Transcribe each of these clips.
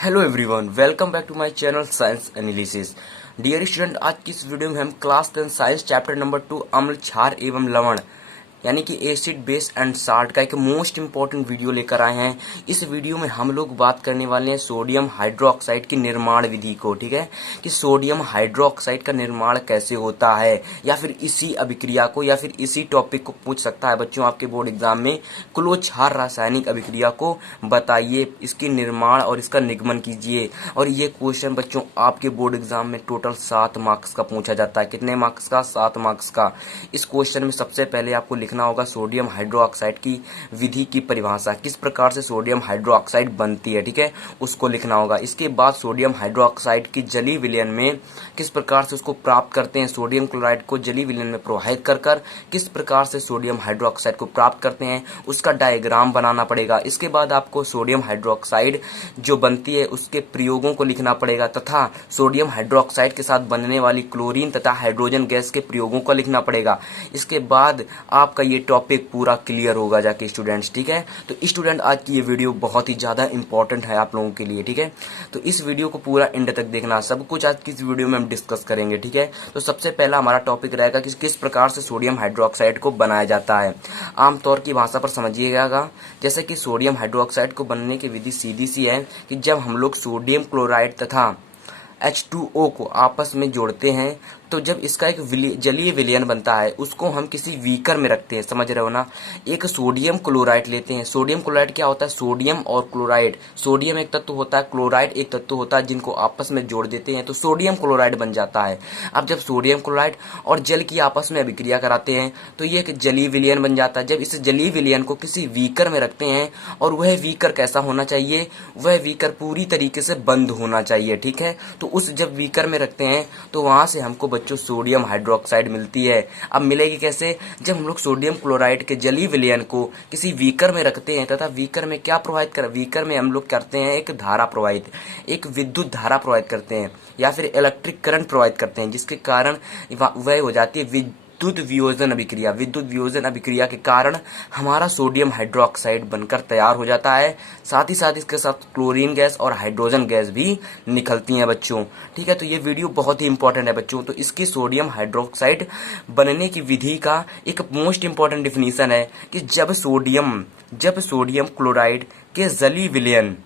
Hello everyone, welcome back to my channel science analysis. Dear student, आज की इस video में हम क्लास 10 साइंस चैप्टर नंबर 2 अम्ल, क्षार एवं लवण यानी कि एसिड, बेस एंड साल्ट का एक मोस्ट इंपॉर्टेंट वीडियो लेकर आए हैं। इस वीडियो में हम लोग बात करने वाले हैं सोडियम हाइड्रोक्साइड की निर्माण विधि को। ठीक है, कि सोडियम हाइड्रोक्साइड का निर्माण कैसे होता है, या फिर इसी अभिक्रिया को या फिर इसी टॉपिक को पूछ सकता है बच्चों आपके बोर्ड एग्जाम में। क्लो क्षार रासायनिक अभिक्रिया को बताइए, इसकी निर्माण और इसका निगमन कीजिए। और ये क्वेश्चन बच्चों आपके बोर्ड एग्जाम में टोटल 7 मार्क्स का पूछा जाता है। कितने मार्क्स का? 7 मार्क्स का। इस क्वेश्चन में सबसे पहले आपको लिखना होगा सोडियम हाइड्रोक्साइड की विधि की परिभाषा, किस प्रकार से सोडियम हाइड्रोक्साइड बनती है। ठीक है, उसको लिखना होगा। इसके बाद सोडियम हाइड्रोक्साइड की जलीय विलयन में किस प्रकार से उसको प्राप्त करते हैं, सोडियम क्लोराइड को जलीय विलयन में प्रवाहित कर कर किस प्रकार से सोडियम हाइड्रोक्साइड को प्राप्त करते हैं, उसका डायग्राम बनाना पड़ेगा। इसके बाद आपको सोडियम हाइड्रोक्साइड जो बनती है उसके प्रयोगों को लिखना पड़ेगा, तथा सोडियम हाइड्रोक्साइड के साथ बनने वाली क्लोरीन तथा हाइड्रोजन गैस के प्रयोगों को लिखना पड़ेगा। इसके बाद आपका ये टॉपिक पूरा क्लियर होगा जाके स्टूडेंट्स। ठीक है, तो स्टूडेंट आज की ये वीडियो बहुत ही ज्यादा इंपॉर्टेंट है आप लोगों के लिए। ठीक है, तो इस वीडियो को पूरा एंड तक देखना, सब कुछ आज की इस वीडियो में हम डिस्कस करेंगे। ठीक है, तो सबसे पहला हमारा टॉपिक रहेगा कि किस प्रकार से सोडियम हाइड्रोक्साइड को बनाया जाता है। आमतौर की भाषा पर समझिएगा, जैसे कि सोडियम हाइड्रोक्साइड को बनने की विधि सीधी सी है कि जब हम लोग सोडियम क्लोराइड तथा H2O को आपस में जोड़ते हैं, तो जब इसका एक जलीय विलयन बनता है उसको हम किसी बीकर में रखते हैं। समझ रहे हो ना? एक सोडियम क्लोराइड लेते हैं। सोडियम क्लोराइड क्या होता है? सोडियम और क्लोराइड, सोडियम एक तत्व होता है, क्लोराइड एक तत्व होता है, जिनको आपस में जोड़ देते हैं तो सोडियम क्लोराइड बन जाता है। अब जब सोडियम क्लोराइड और जल की आपस में अभिक्रिया कराते हैं तो ये एक जलीय विलयन बन जाता है। जब इस जलीय विलयन को किसी बीकर में रखते हैं, और वह बीकर कैसा होना चाहिए? वह बीकर पूरी तरीके से बंद होना चाहिए। ठीक है, तो उस जब बीकर में रखते हैं तो वहां से हमको बच्चों सोडियम हाइड्रोक्साइड मिलती है। अब मिलेगी कैसे? जब हम लोग सोडियम क्लोराइड के जलीय विलयन को किसी बीकर में रखते हैं तथा बीकर में क्या प्रवाहित कर, बीकर में हम लोग करते हैं एक धारा प्रवाहित, एक विद्युत धारा प्रवाहित करते हैं या फिर इलेक्ट्रिक करंट प्रवाहित करते हैं, जिसके कारण वह हो जाती है विद्युत वियोजन अभिक्रिया। विद्युत वियोजन अभिक्रिया के कारण हमारा सोडियम हाइड्रोक्साइड बनकर तैयार हो जाता है। साथ ही साथ इसके साथ क्लोरीन गैस और हाइड्रोजन गैस भी निकलती हैं बच्चों। ठीक है, तो ये वीडियो बहुत ही इंपॉर्टेंट है बच्चों। तो इसकी सोडियम हाइड्रोक्साइड बनने की विधि का एक मोस्ट इंपॉर्टेंट डिफिनीशन है कि जब सोडियम क्लोराइड के जलीय विलयन,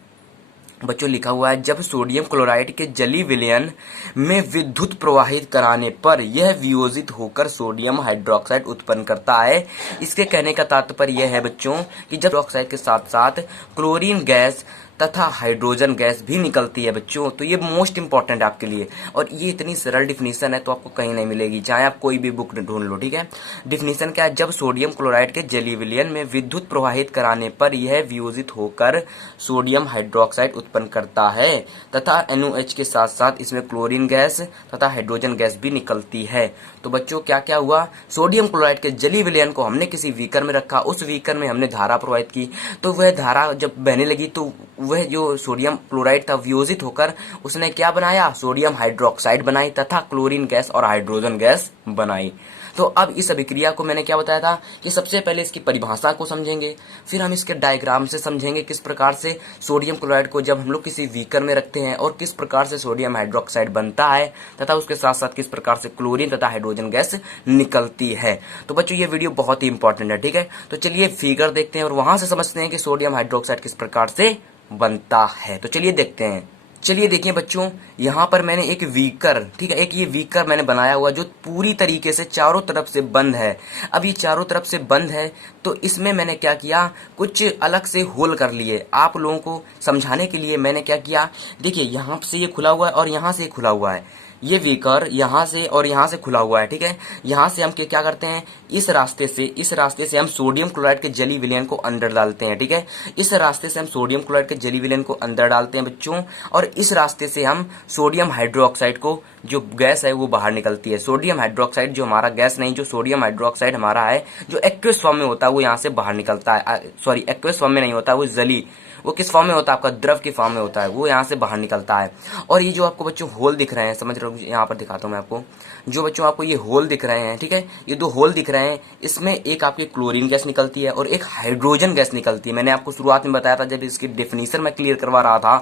बच्चों लिखा हुआ है, जब सोडियम क्लोराइड के जलीय विलयन में विद्युत प्रवाहित कराने पर यह वियोजित होकर सोडियम हाइड्रोक्साइड उत्पन्न करता है। इसके कहने का तात्पर्य यह है बच्चों कि जब ऑक्साइड के साथ साथ क्लोरीन गैस तथा हाइड्रोजन गैस भी निकलती है बच्चों, तो ये मोस्ट इंपॉर्टेंट है आपके लिए। और ये इतनी सरल डिफिनीशन है तो आपको कहीं नहीं मिलेगी, चाहे आप कोई भी बुक ढूंढ लो। ठीक है, डिफिनीशन क्या है? जब सोडियम क्लोराइड के जलीय विलयन में विद्युत प्रवाहित कराने पर यह वियोजित होकर सोडियम हाइड्रोक्साइड उत्पन्न करता है तथा NOH के साथ साथ इसमें क्लोरीन गैस तथा हाइड्रोजन गैस भी निकलती है। तो बच्चों क्या क्या हुआ? सोडियम क्लोराइड के जलीय विलयन को हमने किसी बीकर में रखा, उस बीकर में हमने धारा प्रवाहित की, तो वह धारा जब बहने लगी तो वह जो सोडियम क्लोराइड था वियोजित होकर उसने क्या बनाया? सोडियम हाइड्रोक्साइड बनाई तथा क्लोरीन गैस और हाइड्रोजन गैस बनाई। तो अब इस अभिक्रिया को मैंने क्या बताया था कि सबसे पहले इसकी परिभाषा को समझेंगे, फिर हम इसके डायग्राम से समझेंगे किस प्रकार से सोडियम क्लोराइड को जब हम लोग किसी बीकर में रखते हैं और किस प्रकार से सोडियम हाइड्रोक्साइड बनता है, तथा उसके साथ साथ किस प्रकार से क्लोरीन तथा हाइड्रोजन गैस निकलती है। तो बच्चों ये वीडियो बहुत ही इंपॉर्टेंट है। ठीक है, तो चलिए फिगर देखते हैं और वहां से समझते हैं कि सोडियम हाइड्रोक्साइड किस प्रकार से बनता है। तो चलिए देखते हैं। चलिए देखिए बच्चों, यहाँ पर मैंने एक बीकर, ठीक है, एक ये बीकर मैंने बनाया हुआ जो पूरी तरीके से चारों तरफ से बंद है। अब ये चारों तरफ से बंद है तो इसमें मैंने क्या किया, कुछ अलग से होल कर लिए। आप लोगों को समझाने के लिए मैंने क्या किया, देखिए यहाँ से ये खुला हुआ है और यहाँ से ये खुला हुआ है। ये बीकर यहाँ से और यहाँ से खुला हुआ है। ठीक है, यहाँ से हम क्या करते हैं, इस रास्ते से हम सोडियम क्लोराइड के जलीय विलयन को अंदर डालते हैं। ठीक है, इस रास्ते से हम सोडियम क्लोराइड के जलीय विलयन को अंदर डालते हैं बच्चों, और इस रास्ते से हम सोडियम हाइड्रोक्साइड को, जो गैस है वो बाहर निकलती है। सोडियम हाइड्रोक्साइड जो हमारा गैस नहीं, जो सोडियम हाइड्रोक्साइड हमारा है जो एक्वस फॉर्म में होता है वो यहाँ से बाहर निकलता है। सॉरी, एक्वस फॉर्म में नहीं होता, वो वो किस फॉर्म में होता है, आपका द्रव के फॉर्म में होता है, वो यहाँ से बाहर निकलता है। और ये जो आपको बच्चों होल दिख रहे हैं, समझ रहे हो, यहाँ पर दिखाता हूँ मैं आपको, जो बच्चों आपको ये होल दिख रहे हैं, ठीक है, ये दो होल दिख रहे हैं, इसमें एक आपकी क्लोरीन गैस निकलती है और एक हाइड्रोजन गैस निकलती है। मैंने आपको शुरुआत में बताया था, जब इसकी डेफिनेशन मैं क्लियर करवा रहा था,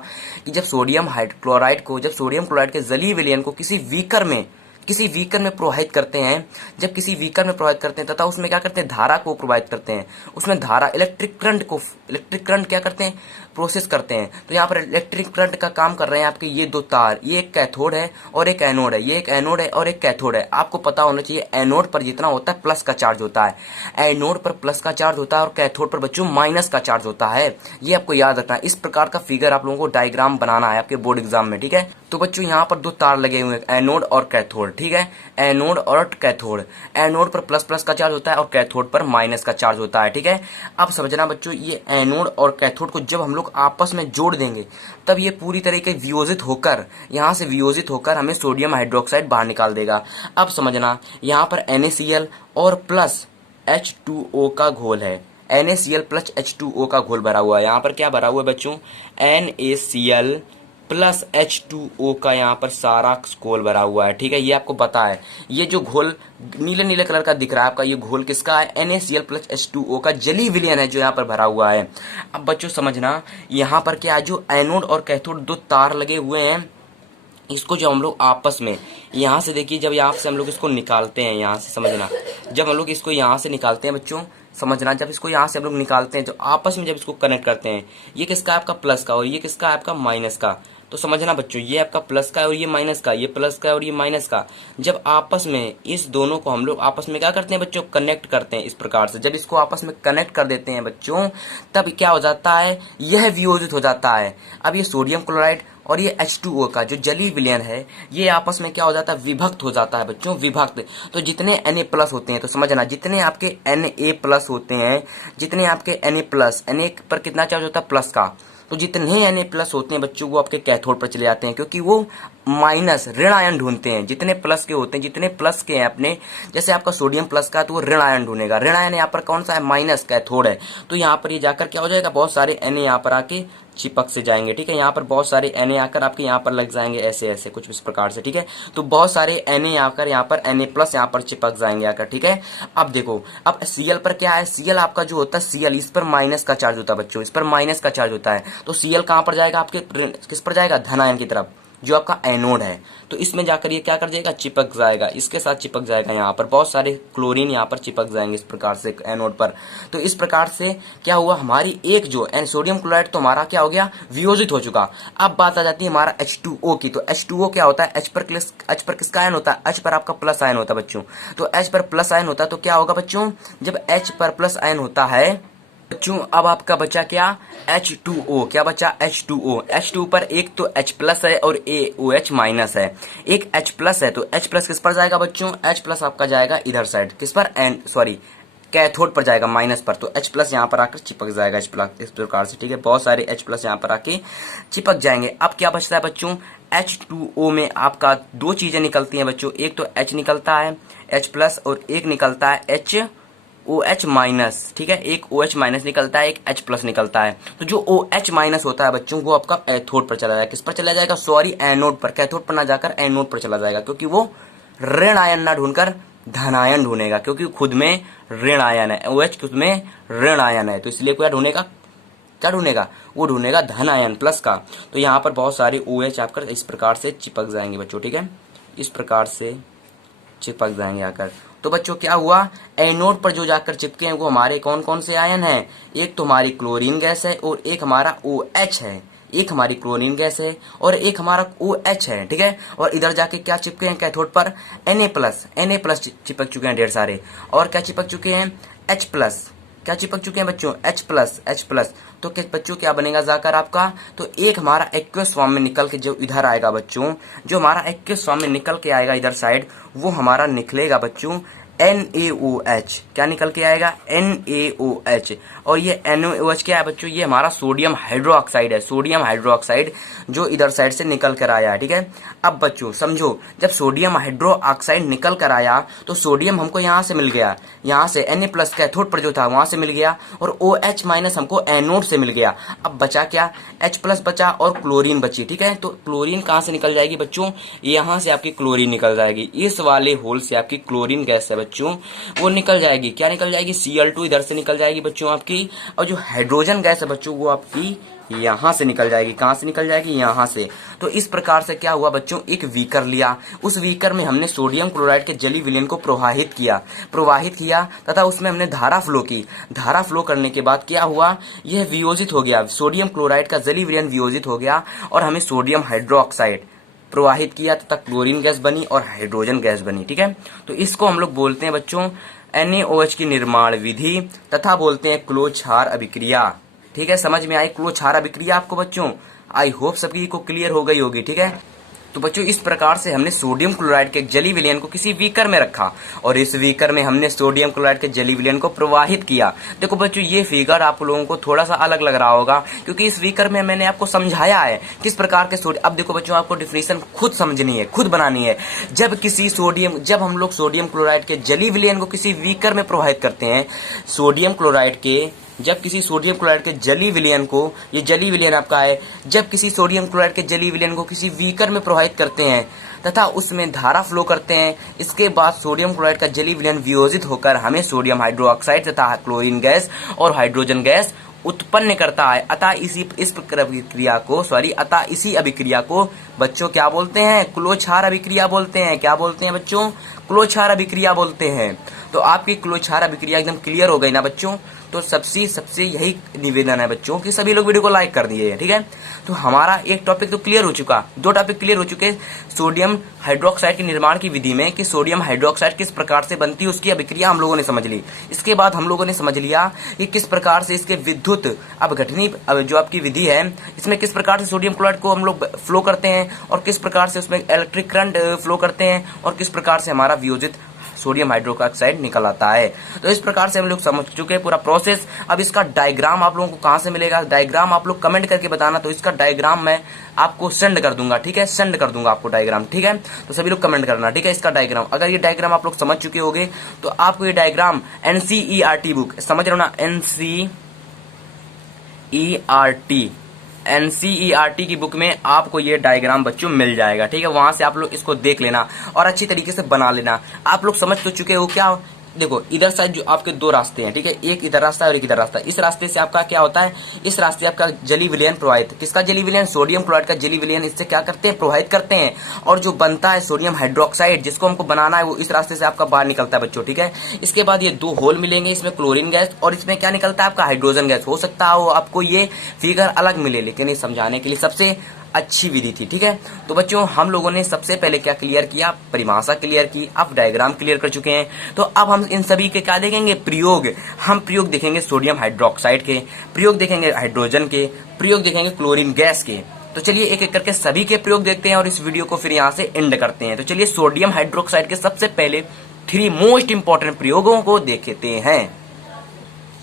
कि जब सोडियम क्लोराइड के जलीय विलयन को किसी बीकर में प्रवाहित करते हैं, जब किसी बीकर में प्रवाहित करते हैं तथा उसमें क्या करते हैं, धारा को प्रवाहित करते हैं, उसमें धारा इलेक्ट्रिक करंट क्या करते हैं, प्रोसेस करते हैं। तो यहाँ पर इलेक्ट्रिक करंट का काम कर रहे हैं आपके ये दो तार, ये एक कैथोड है और एक एनोड है, ये एक एनोड है और एक कैथोड है। आपको पता होना चाहिए एनोड पर जितना होता है प्लस का चार्ज होता है, एनोड पर प्लस का चार्ज होता है और कैथोड पर बच्चों माइनस का चार्ज होता है। ये आपको याद रखना है। इस प्रकार का फिगर आप लोगों को डायग्राम बनाना है आपके बोर्ड एग्जाम में, ठीक है। तो बच्चों यहाँ पर दो तार लगे हुए हैं, एनोड और कैथोड, ठीक है, एनोड और कैथोड। एनोड पर प्लस प्लस का चार्ज होता है और कैथोड पर माइनस का चार्ज होता है, ठीक है। अब समझना बच्चों, ये एनोड और कैथोड को जब हम लोग आपस में जोड़ देंगे तब ये पूरी तरीके वियोजित होकर, यहाँ से वियोजित होकर हमें सोडियम हाइड्रोक्साइड बाहर निकाल देगा। अब समझना, यहाँ पर NaCl और प्लस H2O का घोल है, NaCl प्लस H2O का घोल भरा हुआ है। यहाँ पर क्या भरा हुआ है बच्चों, NaCl प्लस H2O का यहाँ पर सारा घोल भरा हुआ है, ठीक है। ये आपको पता है, ये जो घोल नीले नीले कलर का दिख रहा है आपका, ये घोल किसका है, NaCl प्लस H2O का जलीय विलयन है जो यहाँ पर भरा हुआ है। अब बच्चों समझना, यहाँ पर क्या है, जो एनोड और कैथोड दो तार लगे हुए हैं, इसको जो हम लोग आपस में यहाँ से देखिए, जब यहाँ से हम लोग इसको निकालते हैं, यहाँ से समझना, जब हम लोग इसको यहाँ से निकालते हैं बच्चों, समझना, जब इसको यहाँ से हम लोग निकालते हैं, जो आपस में जब इसको कनेक्ट करते हैं, ये किसका है आपका प्लस का और ये किसका है आपका माइनस का। तो समझना बच्चों, ये आपका प्लस का है और ये माइनस का, ये प्लस का है और ये माइनस का। जब आपस में इस दोनों को हम लोग आपस में क्या करते हैं बच्चों, कनेक्ट करते हैं इस प्रकार से। जब इसको आपस में कनेक्ट कर देते हैं बच्चों, तब क्या हो जाता है, यह वियोजित हो जाता है। अब ये सोडियम क्लोराइड और ये H2O का जो जलीय विलयन है, ये आपस में क्या हो जाता है, विभक्त हो जाता है बच्चों, विभक्त। तो जितने Na+ होते हैं, तो समझना, जितने आपके Na+ होते हैं, जितने आपके Na पर कितना चार्ज होता है, प्लस का, तो जितने Na+ होते हैं बच्चों, वो आपके कैथोड पर चले जाते हैं, क्योंकि वो माइनस ऋण आयन ढूंढते हैं। जितने प्लस के होते हैं, जितने प्लस के हैं अपने, जैसे आपका सोडियम प्लस का, तो वो ऋण आयन ढूंढेगा। ऋण आयन यहाँ पर कौन सा है, माइनस, कैथोड है। तो यहाँ पर ये जाकर क्या हो जाएगा, बहुत सारे Na यहाँ पर आके चिपक से जाएंगे, ठीक है। यहाँ पर बहुत सारे Na आकर आपके यहाँ पर लग जाएंगे, ऐसे ऐसे कुछ इस प्रकार से, ठीक है। तो बहुत सारे Na आकर यहाँ पर Na+ यहाँ पर चिपक जाएंगे आकर, ठीक है। अब देखो, अब Cl पर क्या है, Cl आपका जो होता है, Cl इस पर माइनस का चार्ज होता है बच्चों, इस पर माइनस का चार्ज होता है। तो Cl कहाँ पर जाएगा, आपके किस पर जाएगा, धन आयन की तरफ, जो आपका एनोड है। तो इसमें जाकर ये क्या कर जाएगा, चिपक जाएगा, इसके साथ चिपक जाएगा। यहाँ पर बहुत सारे क्लोरीन यहाँ पर चिपक जाएंगे इस प्रकार से एनोड पर। तो इस प्रकार से क्या हुआ, हमारी एक जो सोडियम क्लोराइड तो हमारा क्या हो गया, वियोजित हो चुका। अब बात आ जाती है हमारा H2O की। तो H2O क्या होता है, H पर किसका आयन होता है, H पर आपका प्लस आयन होता है बच्चों। तो H पर प्लस आयन होता है, तो क्या होगा बच्चों, जब H पर प्लस आयन होता है बच्चों, अब आपका बचा क्या, H2O, क्या बचा, H2O पर एक तो H+ है और OH- है, एक H+ है, तो H+ किस पर जाएगा बच्चों, H+ आपका जाएगा इधर साइड, किस पर, कैथोड पर जाएगा, माइनस पर। तो H+ यहाँ पर आकर चिपक जाएगा इस प्रकार से, ठीक है। बहुत सारे H+ यहाँ पर आके चिपक जाएंगे। अब क्या बचता है बच्चों, H2O में आपका दो चीजें निकलती हैं बच्चों, एक तो H निकलता है, H+ और एक निकलता है OH-, ठीक है। एक OH- निकलता है, एक H+ निकलता है। तो जो OH- होता है बच्चों, वो आपका एथोड पर चला जाएगा, किस पर चला जाएगा, एनोड पर, कैथोड पर ना जाकर एनोड पर चला जाएगा, क्योंकि वो ऋण आयन ना ढूंढकर धन आयन ढूंढेगा, क्योंकि खुद में ऋण आयन है, OH खुद में ऋण आयन है। तो इसलिए क्या ढूंढेगा, वो ढूंढेगा धन आयन प्लस का। तो यहाँ पर बहुत सारे OH आकर इस प्रकार से चिपक जाएंगे बच्चों, ठीक है, इस प्रकार से चिपक जाएंगे आकर। तो बच्चों क्या हुआ, एनोड पर जो जाकर चिपके हैं वो हमारे कौन कौन से आयन हैं, एक तो हमारी क्लोरीन गैस है और एक हमारा OH है, एक हमारी क्लोरीन गैस है और एक हमारा OH है, ठीक है। और इधर जाके क्या चिपके हैं कैथोड पर, Na+ चिपक चुके हैं ढेर सारे। और क्या चिपक चुके हैं, H+, क्या चिपक चुके हैं बच्चों, H+। तो बच्चों क्या बनेगा जाकर आपका, तो एक हमारा एक्वस फॉर्म में निकल के जो इधर आएगा बच्चों, जो हमारा एक्वस फॉर्म में निकल के आएगा इधर साइड, वो हमारा निकलेगा बच्चों NaOH, क्या निकल के आएगा NaOH। और ये NaOH क्या है बच्चों, ये हमारा सोडियम हाइड्रोक्साइड है, सोडियम हाइड्रोक्साइड जो इधर साइड से निकल कर आया है, ठीक है। अब बच्चों समझो, जब सोडियम हाइड्रोक्साइड निकल कर आया तो सोडियम हमको यहाँ से मिल गया, यहाँ से Na+ कैथोड पर जो था वहां से मिल गया, और OH- हमको एनोड से मिल गया। अब बचा क्या, H+ बचा और क्लोरीन बची, ठीक है। तो क्लोरीन कहाँ से निकल जाएगी बच्चों, यहाँ से आपकी क्लोरीन निकल जाएगी, इस वाले होल से आपकी क्लोरीन गैस है बच्चों वो निकल जाएगी। क्या निकल जाएगी, Cl2 इधर से निकल जाएगी बच्चों आपकी, और जो हाइड्रोजन गैस है बच्चों वो आपकी यहां से निकल जाएगी। कहां से निकल जाएगी, यहां से। तो इस प्रकार से क्या हुआ बच्चों, एक बीकर लिया, उस बीकर में हमने सोडियम क्लोराइड के जली विलयन को प्रवाहित किया तथा उसमें हमने धारा फ्लो की। धारा फ्लो करने के बाद क्या हुआ, यह वियोजित हो गया, सोडियम क्लोराइड का जली विलयन वियोजित हो गया और हमें सोडियम हाइड्रोक्साइड प्रवाहित किया तथा क्लोरीन गैस बनी और हाइड्रोजन गैस बनी, ठीक है। तो इसको हम लोग बोलते हैं बच्चों NaOH की निर्माण विधि तथा बोलते हैं क्लोचार अभिक्रिया, ठीक है। समझ में आई क्लोचार अभिक्रिया आपको बच्चों, आई होप सबकी को क्लियर हो गई होगी, ठीक है। तो बच्चों इस प्रकार से हमने सोडियम क्लोराइड के जली विलयन को किसी बीकर में रखा और इस बीकर में हमने सोडियम क्लोराइड के जली विलयन को प्रवाहित किया। देखो बच्चों ये फिगर आप लोगों को थोड़ा सा अलग लग रहा होगा क्योंकि इस बीकर में मैंने आपको समझाया है किस प्रकार के सोडियम। अब देखो बच्चों आपको डिफिनेशन खुद समझनी है, खुद बनानी है। जब हम लोग सोडियम क्लोराइड के जली विलयन को किसी बीकर में प्रवाहित करते हैं, जब किसी सोडियम क्लोराइड के जली विलयन को, ये जली विलयन आपका है, जब किसी सोडियम क्लोराइड के जली विलयन को किसी बीकर में प्रवाहित करते हैं तथा उसमें धारा फ्लो करते हैं, इसके बाद सोडियम क्लोराइड का जली विलयन वियोजित होकर हमें सोडियम हाइड्रोक्साइड तथा क्लोरीन गैस और हाइड्रोजन गैस उत्पन्न करता है। अतः इसी अभिक्रिया को बच्चों क्या बोलते हैं, क्लोचार अभिक्रिया बोलते हैं। क्या बोलते हैं बच्चों, क्लोचार अभिक्रिया बोलते हैं। तो आपकी क्लोचार अभिक्रिया एकदम क्लियर हो गई ना बच्चों। तो सबसे यही निवेदन है बच्चों कि सभी लोग वीडियो को लाइक कर दिए, ठीक है। तो हमारा एक टॉपिक तो क्लियर हो चुका, दो टॉपिक क्लियर हो चुके सोडियम हाइड्रोक्साइड के निर्माण की विधि में कि सोडियम हाइड्रोक्साइड किस प्रकार से बनती है, उसकी अभिक्रिया हम लोगों ने समझ ली। इसके बाद हम लोगों ने समझ लिया कि किस प्रकार से इसके विद्युत अपघटनी जो आपकी विधि है, इसमें किस प्रकार से सोडियम क्लोराइड को हम लोग फ्लो करते हैं और किस प्रकार से उसमें इलेक्ट्रिक करंट फ्लो करते हैं और किस प्रकार से हमारा वियोजित सोडियम हाइड्रोक्साइड निकल आता है। तो इस प्रकार से हम लोग समझ चुके हैं पूरा प्रोसेस। अब इसका डायग्राम आप लोगों को कहां से मिलेगा, डायग्राम आप लोग कमेंट करके बताना। तो इसका डायग्राम मैं आपको सेंड कर दूंगा, ठीक है, सेंड कर दूंगा आपको डायग्राम, ठीक है। तो सभी लोग कमेंट करना, ठीक है। इसका डायग्राम, अगर ये डायग्राम आप लोग समझ चुके होंगे तो आपको ये डायग्राम NCERT बुक, समझ रहे हो ना, NCERT की बुक में आपको ये डायग्राम बच्चों मिल जाएगा, ठीक है। वहां से आप लोग इसको देख लेना और अच्छी तरीके से बना लेना। आप लोग समझ तो चुके हो क्या, देखो इधर साइड जो आपके दो रास्ते हैं, ठीक है, एक इधर रास्ता है और एक इधर रास्ता है। इस रास्ते से आपका क्या होता है, इस रास्ते से आपका जली विलयन प्रवाहित, किसका जली विलयन, सोडियम क्लोराइड का जली विलयन, इससे क्या करते हैं, प्रवाहित करते हैं। और जो बनता है सोडियम हाइड्रोक्साइड जिसको हमको बनाना है वो इस रास्ते से आपका बाहर निकलता है बच्चों, ठीक है। इसके बाद ये दो होल मिलेंगे, इसमें क्लोरीन गैस और इसमें क्या निकलता है आपका हाइड्रोजन गैस। हो सकता है आपको ये फिगर अलग मिले, लेकिन ये समझाने के लिए सबसे अच्छी विधि थी, ठीक है। तो बच्चों हम लोगों ने सबसे पहले क्या क्लियर किया, परिभाषा क्लियर की, अब डायग्राम क्लियर कर चुके हैं। तो अब हम इन सभी के क्या देखेंगे, प्रयोग। हम प्रयोग देखेंगे सोडियम हाइड्रोक्साइड के, प्रयोग देखेंगे हाइड्रोजन के, प्रयोग देखेंगे क्लोरीन गैस के। तो चलिए एक एक करके सभी के प्रयोग देखते हैं और इस वीडियो को फिर यहाँ से एंड करते हैं। तो चलिए सोडियम हाइड्रोक्साइड के सबसे पहले 3 मोस्ट इंपॉर्टेंट प्रयोगों को देखते हैं।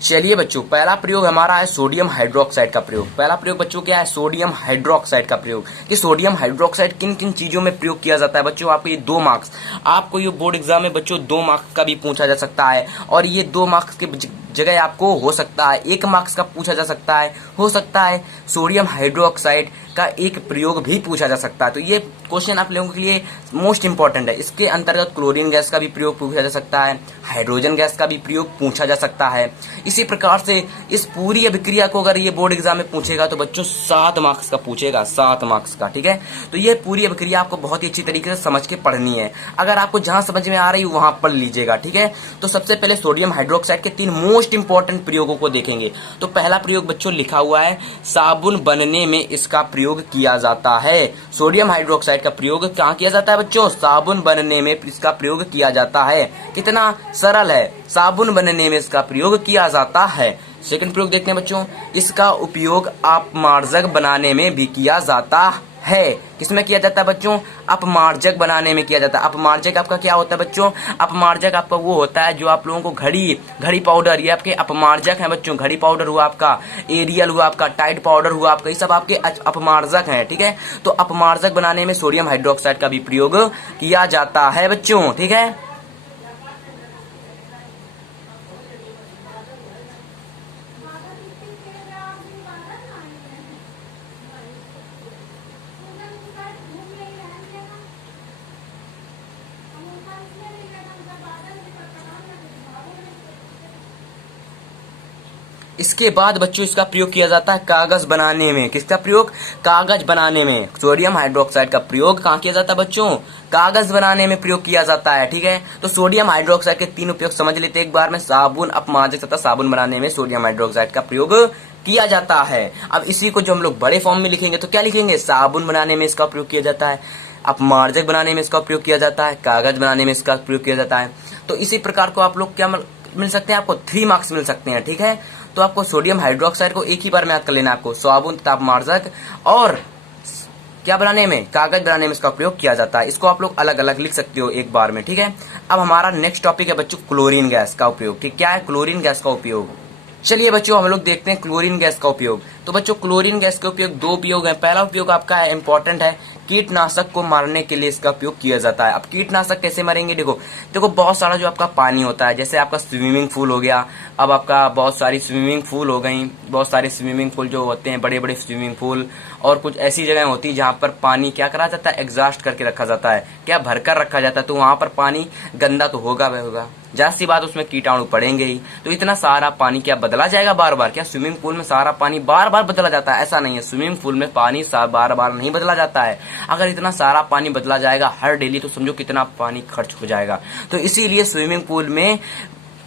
चलिए बच्चों पहला प्रयोग हमारा है सोडियम हाइड्रोक्साइड का प्रयोग। पहला प्रयोग बच्चों क्या है, सोडियम हाइड्रोक्साइड का प्रयोग। कि सोडियम हाइड्रोक्साइड किन किन चीजों में प्रयोग किया जाता है बच्चों। आपको ये 2 मार्क्स, आपको ये बोर्ड एग्जाम में बच्चों 2 मार्क्स का भी पूछा जा सकता है और ये 2 मार्क्स के जगह आपको हो सकता है 1 मार्क्स का पूछा जा सकता है, हो सकता है सोडियम हाइड्रोक्साइड का एक प्रयोग भी पूछा जा सकता है। तो ये क्वेश्चन आप लोगों के लिए मोस्ट इंपॉर्टेंट है। इसके अंतर्गत क्लोरीन गैस का भी प्रयोग पूछा जा सकता है, हाइड्रोजन गैस का भी प्रयोग पूछा जा सकता है। इसी प्रकार से इस पूरी अभिक्रिया को अगर ये बोर्ड एग्जाम में पूछेगा तो बच्चों 7 मार्क्स का पूछेगा, 7 मार्क्स का, ठीक है। तो ये पूरी अभिक्रिया आपको बहुत ही अच्छी तरीके से समझ के पढ़नी है। अगर आपको जहां समझ में आ रही है वहां पढ़ लीजिएगा, ठीक है। तो सबसे पहले सोडियम हाइड्रोक्साइड के 3 मोस्ट इंपॉर्टेंट प्रयोगों को देखेंगे। तो पहला प्रयोग बच्चों लिखा हुआ है, साबुन बनने में इसका प्रयोग किया जाता है। सोडियम हाइड्रोक्साइड का प्रयोग कहाँ किया जाता है बच्चों, साबुन बनने में इसका प्रयोग किया जाता है। कितना सरल है, साबुन बनने में इसका प्रयोग किया जाता है। सेकंड प्रयोग देखते हैं बच्चों, इसका उपयोग अपमार्जक बनाने में भी किया जाता है किसमें किया जाता है बच्चों? अपमार्जक बनाने में किया जाता है। अपमार्जक आपका क्या होता है बच्चों? अपमार्जक आपका वो होता है जो आप लोगों को घड़ी पाउडर, ये आपके अपमार्जक है बच्चों। घड़ी पाउडर हुआ आपका, एरियल हुआ आपका, टाइड पाउडर हुआ आपका, ये सब आपके अपमार्जक हैं, ठीक है। तो अपमार्जक बनाने में सोडियम हाइड्रोक्साइड का भी प्रयोग किया जाता है बच्चों, ठीक है। इसके बाद बच्चों इसका प्रयोग किया जाता है कागज बनाने में। किसका प्रयोग? कागज बनाने में। सोडियम हाइड्रोक्साइड का प्रयोग कहाँ किया जाता है बच्चों? कागज बनाने में प्रयोग किया जाता है, ठीक है। तो सोडियम हाइड्रोक्साइड के 3 उपयोग समझ लेते हैं एक बार में। साबुन, अपमार्जक तथा साबुन बनाने में सोडियम हाइड्रोक्साइड का प्रयोग किया जाता है। अब इसी को जो हम लोग बड़े फॉर्म में लिखेंगे तो क्या लिखेंगे? साबुन बनाने में इसका प्रयोग किया जाता है, अपमार्जक बनाने में इसका प्रयोग किया जाता है, कागज बनाने में इसका प्रयोग किया जाता है। तो इसी प्रकार को आप लोग क्या मिल सकते हैं? आपको 3 मार्क्स मिल सकते हैं, ठीक है। तो आपको सोडियम हाइड्रोक्साइड को एक ही बार में याद कर लेना है आपको। साबुन तथा अपमार्जक और क्या बनाने में? कागज बनाने में इसका प्रयोग किया जाता है। इसको आप लोग अलग अलग लिख सकते हो एक बार में, ठीक है। अब हमारा नेक्स्ट टॉपिक है बच्चों क्लोरीन गैस का उपयोग। ठीक, क्या है क्लोरीन गैस का उपयोग? चलिए बच्चों हम लोग देखते हैं क्लोरीन गैस का उपयोग। तो बच्चों क्लोरीन गैस के उपयोग 2 उपयोग है। पहला उपयोग आपका है इंपॉर्टेंट है, कीटनाशक को मारने के लिए इसका उपयोग किया जाता है। अब कीटनाशक कैसे मारेंगे? देखो बहुत सारा जो आपका पानी होता है, जैसे आपका स्विमिंग पूल हो गया, अब आपका बहुत सारी स्विमिंग पूल हो गई, बहुत सारे स्विमिंग पूल जो होते हैं, बड़े बड़े स्विमिंग पूल, और कुछ ऐसी जगह होती है जहां पर पानी क्या करा जाता है? एग्जॉस्ट करके रखा जाता है, क्या भरकर रखा जाता है। तो वहां पर पानी गंदा तो होगा होगा, जाहिर सी बात उसमें कीटाणु पड़ेंगे ही। तो इतना सारा पानी क्या बदला जाएगा बार बार? क्या स्विमिंग पूल में सारा पानी बार बार बदला जाता है? ऐसा नहीं है, स्विमिंग पूल में पानी बार बार नहीं बदला जाता है। अगर इतना सारा पानी बदला जाएगा हर डेली तो समझो कितना पानी खर्च हो जाएगा। तो इसीलिए स्विमिंग पूल में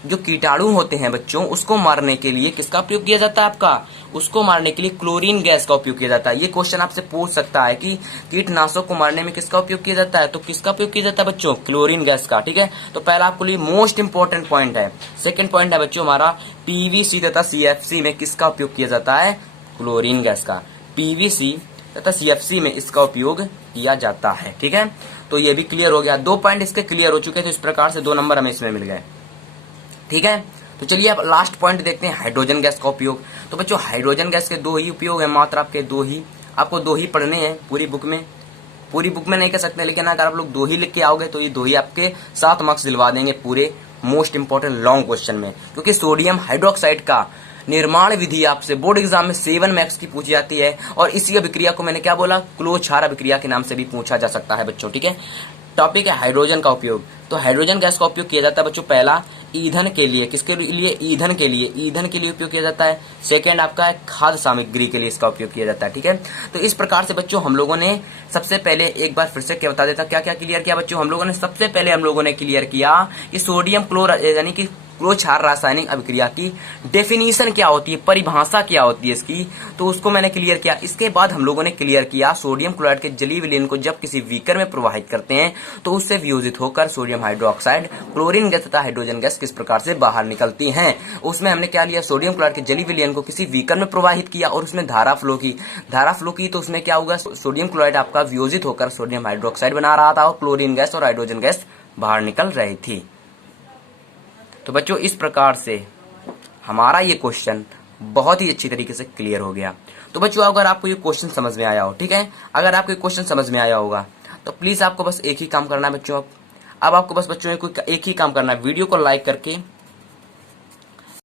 जो कीटाणु होते हैं बच्चों, उसको मारने के लिए किसका प्रयोग किया जाता है? आपका उसको मारने के लिए क्लोरीन गैस का उपयोग किया जाता है। ये क्वेश्चन आपसे पूछ सकता है कि कीटनाशक को मारने में किसका उपयोग किया जाता है? तो किसका उपयोग किया जाता है बच्चों? क्लोरीन गैस का, ठीक है। तो पहला आपके लिए मोस्ट इंपोर्टेंट पॉइंट है। सेकंड पॉइंट है बच्चों हमारा पीवीसी तथा सीएफसी में किसका उपयोग किया जाता है? क्लोरीन गैस का। पीवीसी तथा सीएफसी में इसका उपयोग किया जाता है, ठीक है। तो ये भी क्लियर हो गया, 2 पॉइंट इसके क्लियर हो चुके थे। इस प्रकार से 2 नंबर हमें इसमें मिल गए, ठीक है। तो चलिए अब लास्ट पॉइंट देखते हैं हाइड्रोजन गैस का उपयोग। तो बच्चों हाइड्रोजन गैस के 2 ही उपयोग है, मात्र आपके 2 ही, आपको 2 ही पढ़ने हैं पूरी बुक में। पूरी बुक में नहीं कर सकते, लेकिन अगर आप लोग 2 ही लिख के आओगे तो ये 2 ही आपके 7 मार्क्स दिलवा देंगे पूरे मोस्ट इंपोर्टेंट लॉन्ग क्वेश्चन में। क्योंकि सोडियम हाइड्रोक्साइड का निर्माण विधि आपसे बोर्ड एग्जाम में 7 मार्क्स की पूछी जाती है, और इसी अभिक्रिया को मैंने क्या बोला? क्लोज-क्षार अभिक्रिया के नाम से भी पूछा जा सकता है बच्चों, ठीक है। टॉपिक है हाइड्रोजन का उपयोग। तो हाइड्रोजन गैस का उपयोग किया जाता है बच्चों पहला ईंधन के लिए। किसके लिए? ईंधन के लिए। ईंधन के लिए उपयोग किया जाता है। सेकंड आपका है खाद्य सामग्री के लिए इसका उपयोग किया जाता है, ठीक है। तो इस प्रकार से बच्चों हम लोगों ने सबसे पहले एक बार फिर से क्या बता देता, क्या क्या क्लियर किया बच्चों हम लोगों ने? सबसे पहले हम लोगों ने क्लियर किया कि सोडियम क्लोर यानी कि क्लोज-क्षार रासायनिक अभिक्रिया की डेफिनेशन क्या होती है, परिभाषा क्या होती है इसकी, तो उसको मैंने क्लियर किया। इसके बाद हम लोगों ने क्लियर किया सोडियम क्लोराइड के जलीय विलयन को जब किसी बीकर में प्रवाहित करते हैं तो उससे वियोजित होकर सोडियम हाइड्रोक्साइड, क्लोरीन गैस तथा हाइड्रोजन गैस किस प्रकार से बाहर निकलती हैं। उसमें हमने क्या लिया? सोडियम क्लोराइड के जलीय विलयन को किसी बीकर में प्रवाहित किया और उसमें धारा फ्लो की। तो उसमें क्या होगा? सोडियम क्लोराइड आपका वियोजित होकर सोडियम हाइड्रोक्साइड बना रहा था और क्लोरीन गैस और हाइड्रोजन गैस बाहर निकल रही थी। तो बच्चों इस प्रकार से हमारा ये क्वेश्चन बहुत ही अच्छी तरीके से क्लियर हो गया। तो बच्चों अगर आपको ये क्वेश्चन समझ में आया हो, ठीक है, अगर आपको ये क्वेश्चन समझ में आया होगा तो प्लीज आपको बस एक ही काम करना है बच्चों। अब आपको बस बच्चों एक ही काम करना है, वीडियो को लाइक करके